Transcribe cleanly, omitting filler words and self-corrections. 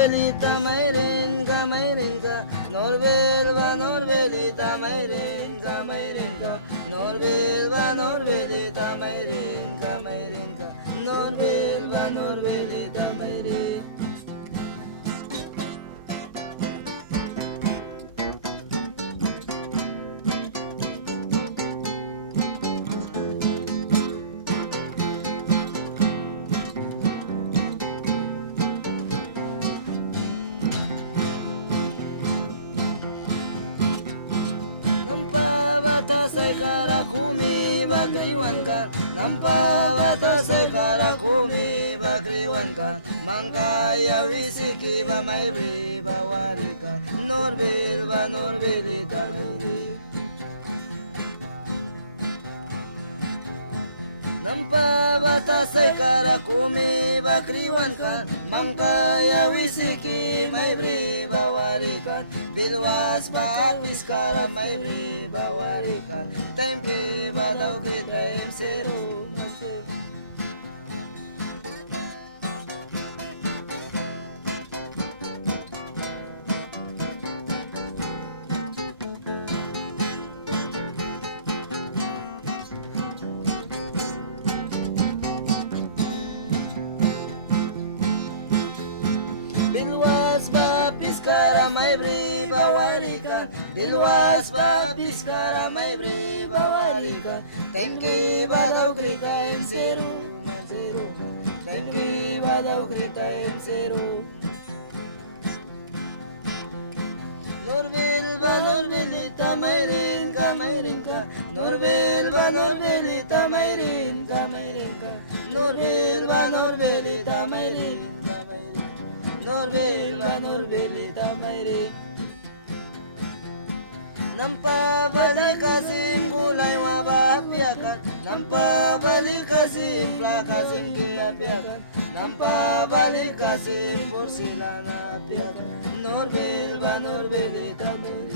Norbelita Mayrinka Mayrinka Norbelva Norbelita Mayrinka Mayrinka Norbelva Norbelita Mayrinka Mayrinka Norbelva Norbelita Mayrinka. Nampa batase karakumi bakriwankan Mangkaya wisiki ba may riba warikan Norbel ba Norbelita Mayri. Nampa batase karakumi bakriwankan Mangkaya wisiki may riba warikan Bilwas bakawis kara may riba warikan Time riba daw kita M0 Bilwas bapis kara may briba warikan Bilwas bapis kara may briba warikan Tinggi badaw krita M0 Tinggi badaw krita M0 Norbel ba Norbelita Mayrinka Mayrinka Norbel ba Norbelita Mayrinka Mayrinka Norbel ba Norbelita Mayrinka Norbelva Norbelita Mayri. Nampa badal kasim kulay mabapiakan Nampa balik kasim plakasim kiapiakan Nampa balik kasim porsilana apiakan Norbelva Norbelita Mayri.